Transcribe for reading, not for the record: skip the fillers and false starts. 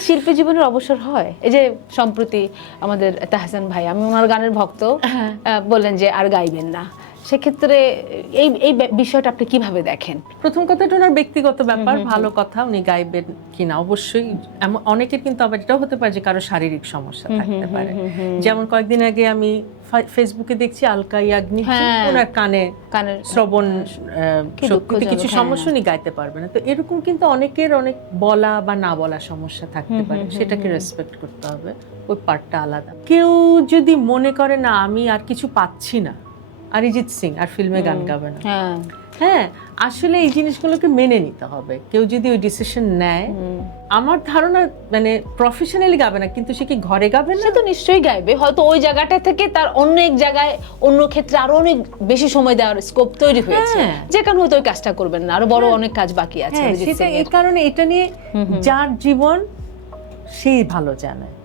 একটা শিল্পী জীবনের অবসর হয়? এই যে সম্প্রতি আমাদের তাহসান ভাই, আমি ওনার গানের ভক্ত, বললেন যে আর গাইবেন না, সেক্ষেত্রে এই এই বিষয়টা আপনি কিভাবে দেখেন? প্রথম কথাটা ওনার ব্যক্তিগত ব্যাপার, ভালো কথা, উনি গাইবেন কিনা অবশ্যই। অনেকের কিন্তু আবার এটাও হতে পারে যে কারো শারীরিক সমস্যা থাকতে পারে। যেমন কয়েকদিন আগে আমি ফেসবুকে দেখছি আলকা ইয়াগনিক, ওনার কানের শ্রবণ শক্তিতে কিছু সমস্যা, উনি গাইতে পারবে না। তো এরকম কিন্তু অনেকের অনেক বলা বা না বলা সমস্যা থাকতে পারে, সেটাকে রেসপেক্ট করতে হবে, ওই পার্টটা আলাদা। কেউ যদি মনে করে না আমি আর কিছু পাচ্ছি না, অরিজিৎ সিং আর ফিল্মে গান গাবে না, হ্যাঁ আসলে এই জিনিসগুলোকে মেনে নিতে হবে। কেউ যদি ওই ডিসিশন নেয়, আমার ধারণা মানে প্রফেশনালি গাবে না, কিন্তু সে কি ঘরে গাবে না? সে তো নিশ্চয়ই গাইবে, হয়তো ওই জায়গাটা থেকে তার অন্য এক জায়গায় অন্য ক্ষেত্রে আরো অনেক বেশি সময় দেওয়ার স্কোপ তৈরি হয়েছে, যে কারণে হয়তো ওই কাজটা করবেন না, আরো বড় অনেক কাজ বাকি আছে। সেটা এই কারণে এটা নিয়ে যার জীবন সেই ভালো জানে।